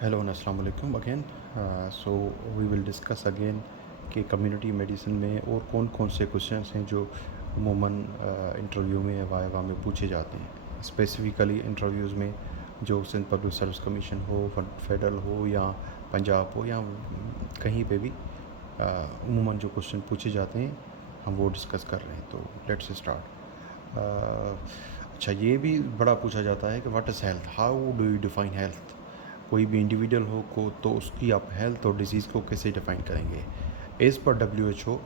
Hello and अस्सलाम वालेकुम again. So we will discuss again कि कम्युनिटी मेडिसिन में और कौन कौन से क्वेश्चंस हैं जो अमूमन इंटरव्यू में या वाइवा में पूछे जाते हैं। स्पेसिफ़िकली इंटरव्यूज़ में जो सिंध पब्लिक सर्विस कमीशन हो, फेडरल हो या पंजाब हो या कहीं पे भी अमूमन जो क्वेश्चन पूछे जाते हैं हम वो डिस्कस कर रहे हैं। तो लेट्स स्टार्ट। अच्छा, ये भी बड़ा पूछा जाता है कि what is health, how do you define health. कोई भी इंडिविजुअल हो को तो उसकी आप हेल्थ और डिजीज़ को कैसे डिफ़ाइन करेंगे। As per WHO,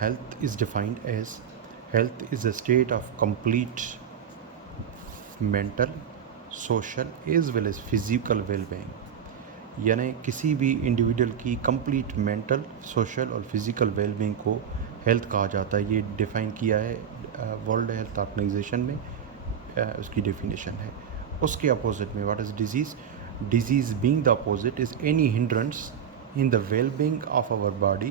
health is defined as health is a state of complete mental, social as well as physical wellbeing. यानी किसी भी इंडिविजुअल की कंप्लीट मेंटल, सोशल और फिज़िकल वेलबींग को हेल्थ कहा जाता है। ये डिफ़ाइन किया है वर्ल्ड हेल्थ ऑर्गेनाइजेशन में, उसकी डेफिनेशन है। उसके अपोजिट में what is disease, disease being the opposite is any hindrance in the well-being of our body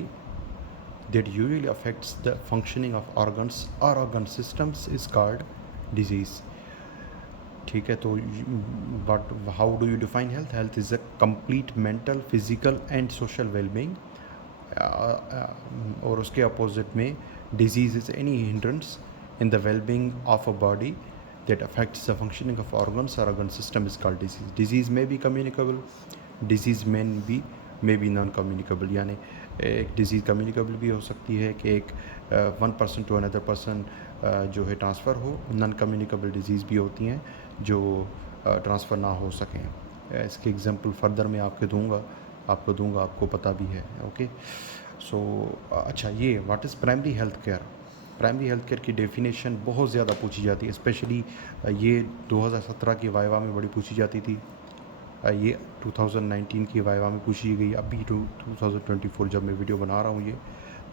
that usually affects the functioning of organs or organ systems is called disease। ठीक है, तो but how do you define health, health is a complete mental, physical and social wellbeing. और उसके opposite में disease is any hindrance in the well-being of a body that affects the functioning of organs or organ system is called disease। Disease may be communicable, disease may be non communicable। यानी एक disease communicable भी हो सकती है कि एक one person to another person जो है ट्रांसफ़र हो। नॉन कम्युनिकेबल डिज़ीज़ भी होती हैं जो ट्रांसफ़र ना हो सकें। इसके एग्जांपल फर्दर मैं आपको दूंगा, आपको पता भी है। ओके, सो अच्छा, ये what is primary health care. Primary health care की डेफिनेशन बहुत ज़्यादा पूछी जाती है, स्पेशली ये 2017 की वाइवा में बड़ी पूछी जाती थी। ये 2019 की वाइवा में पूछी गई। अभी 2024 जब मैं वीडियो बना रहा हूँ ये,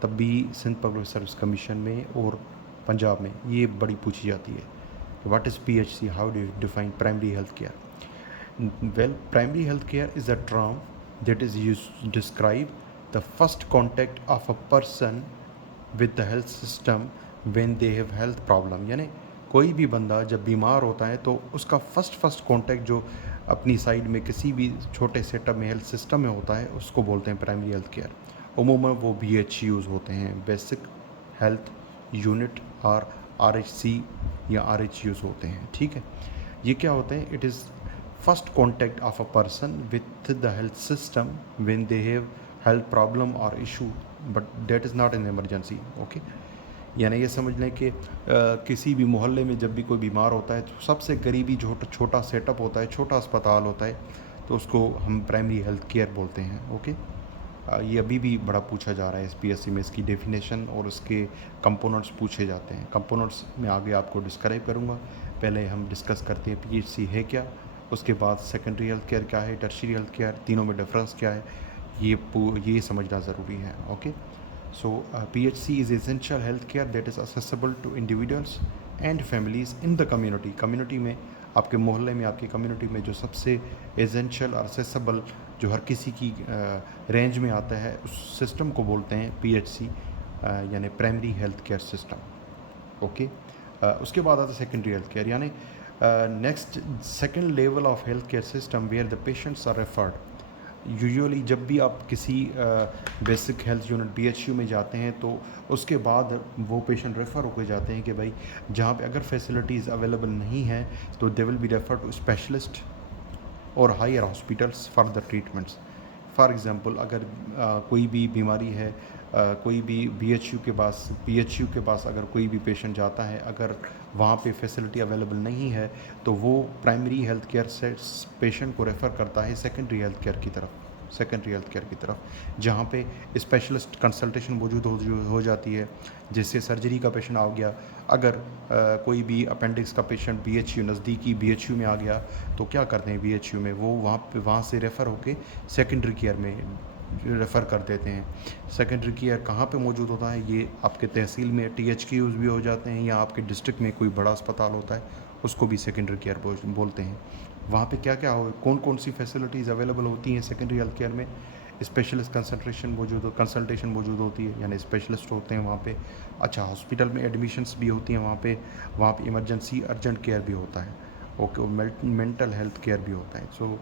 तब भी सिंध पब्लिक सर्विस कमीशन में और पंजाब में ये बड़ी पूछी जाती है। What is PHC, how do you define primary health care. Well, primary health care is a term that is used to describe the first contact of a person with the health system when they have health problem। यानी कोई भी बंदा जब बीमार होता है तो उसका फर्स्ट कांटेक्ट जो अपनी साइड में किसी भी छोटे सेटअप में हेल्थ सिस्टम में होता है उसको बोलते हैं प्राइमरी हेल्थ केयर। उमूमन वो BHUs होते हैं, बेसिक हेल्थ यूनिट, और RHC या RHUs होते हैं। ठीक है, ये क्या होते हैं, it is first contact of a person with the health system when they have health problem or issue, but that is not an emergency। okay, यानी ये समझ लें कि किसी भी मोहल्ले में जब भी कोई बीमार होता है तो सबसे करीबी छोटा सेटअप होता है, छोटा अस्पताल होता है, तो उसको हम प्राइमरी हेल्थ केयर बोलते हैं। ओके, ये अभी भी बड़ा पूछा जा रहा है SPSC में, इसकी डेफिनेशन और उसके कंपोनेंट्स पूछे जाते हैं। कंपोनेंट्स में आगे आपको डिस्क्राइब करूँगा, पहले हम डिस्कस करते हैं PHC है क्या, उसके बाद सेकेंडरी हेल्थ केयर क्या है, टर्शियरी हेल्थ केयर, तीनों में डिफरेंस क्या है, ये समझना ज़रूरी है। Okay, so PHC is essential health care that is accessible to individuals and families in the community. Community में, आपके मोहल्ले में, आपकी कम्युनिटी में जो सबसे एसेंशियल और असेसिबल, जो हर किसी की रेंज में आता है, उस सिस्टम को बोलते हैं PHC, यानी primary health care system. Okay, उसके बाद आता है सेकेंडरी हेल्थ केयर, यानी next second level of health care system where the patients are referred. Usually जब भी आप किसी बेसिक हेल्थ यूनिट BHU में जाते हैं तो उसके बाद वो पेशेंट रेफ़र होकर जाते हैं कि भाई जहाँ पे अगर फैसिलिटीज़ अवेलेबल नहीं है तो they will be refer to specialist और higher hospitals for the treatments. For example, अगर कोई भी बीमारी है, कोई भी PHU के पास अगर कोई भी पेशेंट जाता है, अगर वहाँ पे फैसिलिटी अवेलेबल नहीं है तो वो प्राइमरी हेल्थ केयर से पेशेंट को रेफ़र करता है सेकेंडरी हेल्थ केयर की तरफ, जहाँ पे स्पेशलिस्ट कंसल्टेशन मौजूद हो जाती है। जैसे सर्जरी का पेशेंट आ गया, अगर कोई भी अपेंडिक्स का पेशेंट नज़दीकी BHU में आ गया तो क्या करते हैं BHU में, वो वहाँ से रेफ़र होके सेकेंडरी केयर में रेफ़र कर देते हैं। सेकेंडरी केयर कहाँ पे मौजूद होता है, ये आपके तहसील में THQs भी हो जाते हैं, या आपके डिस्ट्रिक्ट में कोई बड़ा अस्पताल होता है उसको भी सेकेंडरी केयर बोलते हैं। वहाँ पे क्या क्या हो, कौन कौन सी फैसिलिटीज़ अवेलेबल होती हैं सेकेंडरी हेल्थ केयर में। स्पेशलिस्ट कंसल्टेशन मौजूद होती है, यानी स्पेशलिस्ट होते हैं वहाँ पे। अच्छा, हॉस्पिटल में एडमिशन्स भी होती हैं वहाँ पे इमरजेंसी अर्जेंट केयर भी होता है। ओके, मेंटल हेल्थ केयर भी होता है। सो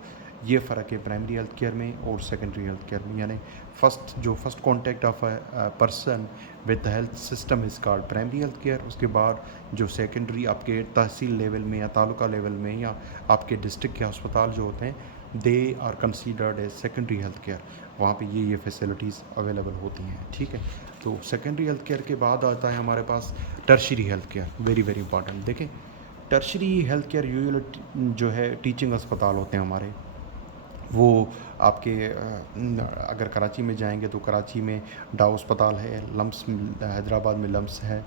ये फ़र्क है प्राइमरी हेल्थ केयर में और सेकेंडरी हेल्थ केयर में। यानी first contact of a person with the health system is called primary health care. उसके बाद जो सेकेंडरी आपके तहसील लेवल में या तालुका लेवल में या आपके डिस्ट्रिक्ट के अस्पताल जो होते हैं they are considered as secondary health care. वहाँ पे ये फैसिलिटीज़ अवेलेबल होती हैं, ठीक है। तो सेकेंडरी हेल्थ केयर के बाद आता है हमारे पास tertiary health care, very very important. देखें, टर्शियरी हेल्थ केयर यूजुअली जो है टीचिंग अस्पताल होते हैं हमारे, वो आपके अगर कराची में जाएंगे तो कराची में डाउ अस्पताल है, लम्स हैदराबाद में लम्स है,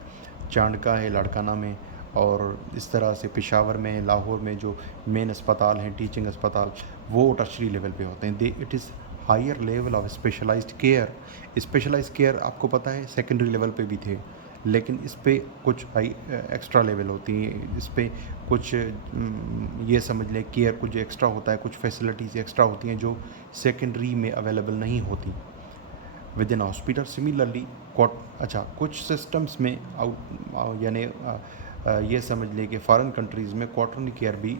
चांडका है लाड़काना में, और इस तरह से पेशावर में, लाहौर में जो मेन अस्पताल हैं टीचिंग अस्पताल वो टर्शरी लेवल पे होते हैं। They it is higher level of specialised care. Specialised care आपको पता है सेकेंडरी लेवल पे भी थे, लेकिन इस पे कुछ हाई एक्स्ट्रा लेवल होती हैं, इस पे कुछ ये समझ लें केयर कुछ एक्स्ट्रा होता है, कुछ फैसिलिटीज़ एक्स्ट्रा होती हैं जो सेकेंडरी में अवेलेबल नहीं होती विद इन हॉस्पिटल। सिमिलरली कुछ सिस्टम्स में यानी ये समझ लें कि फॉरेन कंट्रीज़ में क्वार्टरली केयर भी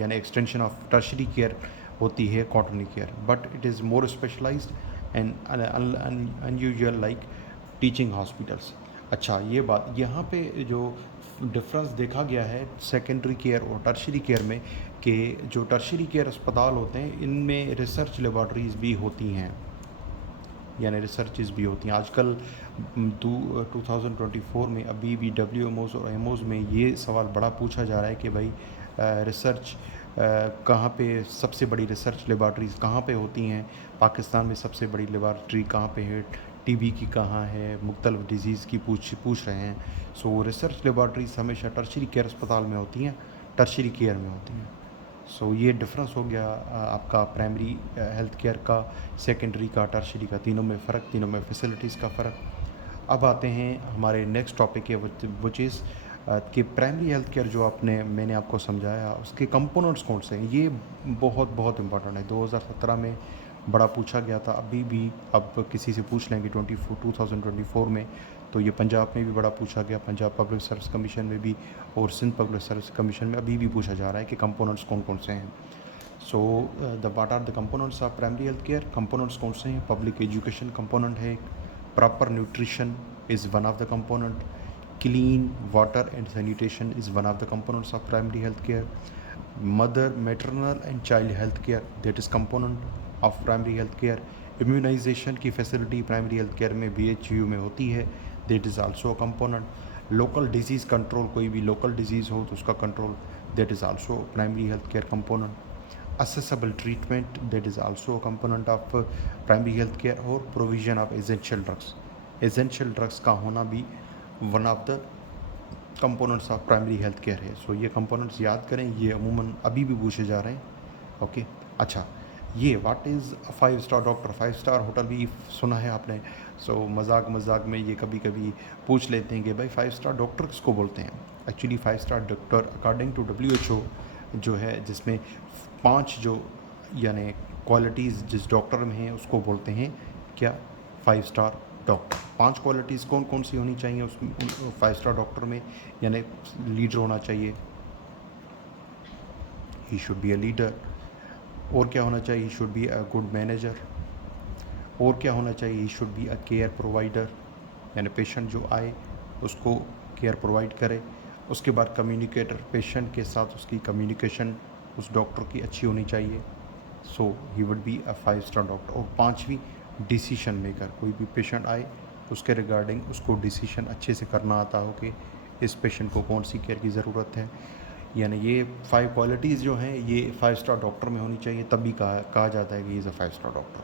यानी एक्सटेंशन ऑफ टर्शरी केयर होती है quarterly care, but it is more specialised and unusual like teaching hospitals. अच्छा, ये बात यहाँ पे जो डिफरेंस देखा गया है सेकेंडरी केयर और टर्शरी केयर में कि जो टर्शरी केयर अस्पताल होते हैं इनमें रिसर्च लेबॉर्ट्रीज़ भी होती हैं, यानी रिसर्चेज भी होती हैं। आजकल 2024 में अभी भी WMOs और एमओज़ में ये सवाल बड़ा पूछा जा रहा है कि भाई रिसर्च कहाँ पे सबसे बड़ी रिसर्च लेबॉर्ट्रीज़ कहाँ पे होती हैं, पाकिस्तान में सबसे बड़ी लेबॉर्ट्री कहाँ पे है, TB की कहाँ है, मुख्तलिफ डिजीज़ की पूछ रहे हैं। सो रिसर्च लेबॉर्ट्रीज़ हमेशा टर्शरी केयर अस्पताल में होती हैं, टर्शरी केयर में होती हैं। सो ये डिफरेंस हो गया आपका प्राइमरी हेल्थ केयर का, सेकेंडरी का, टर्शरी का, तीनों में फ़र्क, तीनों में फैसिलिटीज़ का फ़र्क। अब आते हैं हमारे नेक्स्ट टॉपिक है विच इज़ कि प्राइमरी हेल्थ केयर जो मैंने आपको समझाया उसके कंपोनेंट्स कौन से हैं। ये बहुत बहुत इंपॉर्टेंट है, 2017 में बड़ा पूछा गया था, अभी भी अब किसी से पूछ लेंगे 2024 में, तो ये पंजाब में भी बड़ा पूछा गया, पंजाब पब्लिक सर्विस कमीशन में भी और सिंध पब्लिक सर्विस कमीशन में अभी भी पूछा जा रहा है कि कंपोनेंट्स कौन कौन से हैं। So what are the components of primary health care. Components कौन से हैं? पब्लिक एजुकेशन कंपोनेंट है, proper nutrition is one of the component, clean water and sanitation is one of the components of primary health care, mother maternal and child health care that is component of primary health care. Immunisation की facility primary health care में BHU में होती है, that is also a component. Local disease control, कोई भी local disease हो तो उसका control, that is also primary health care component. Accessible treatment, that is also a component of primary health care. और provision of essential drugs, essential drugs का होना भी one of the components of primary health care है। So ये components याद करें, ये अमूमन अभी भी पूछे जा रहे हैं। ओके अच्छा, ये what is 5 star doctor, 5 star hotel भी सुना है आपने। सो मजाक में ये कभी कभी पूछ लेते हैं कि भाई 5 स्टार डॉक्टर किसको बोलते हैं। Actually 5 star doctor according to WHO जो है, जिसमें 5 जो यानी क्वालिटीज़ जिस डॉक्टर में हैं उसको बोलते हैं क्या, 5 स्टार डॉक्टर। 5 क्वालिटीज़ कौन कौन सी होनी चाहिए उस 5 स्टार डॉक्टर में, यानी लीडर होना चाहिए, he should be a leader. और क्या होना चाहिए, he should be a good manager. और क्या होना चाहिए, he should be a care provider, यानी पेशेंट जो आए उसको केयर प्रोवाइड करे। उसके बाद कम्युनिकेटर, पेशेंट के साथ उसकी कम्युनिकेशन उस डॉक्टर की अच्छी होनी चाहिए। So he would be a 5 star doctor. और 5वीं डिसीशन मेकर, कोई भी पेशेंट आए उसके रिगार्डिंग उसको डिसीशन अच्छे से करना आता हो कि इस पेशेंट को कौन सी केयर की ज़रूरत है। यानी ये 5 क्वालिटीज़ जो हैं ये 5 स्टार डॉक्टर में होनी चाहिए, तभी कहा जाता है कि इज़ अ 5 स्टार डॉक्टर।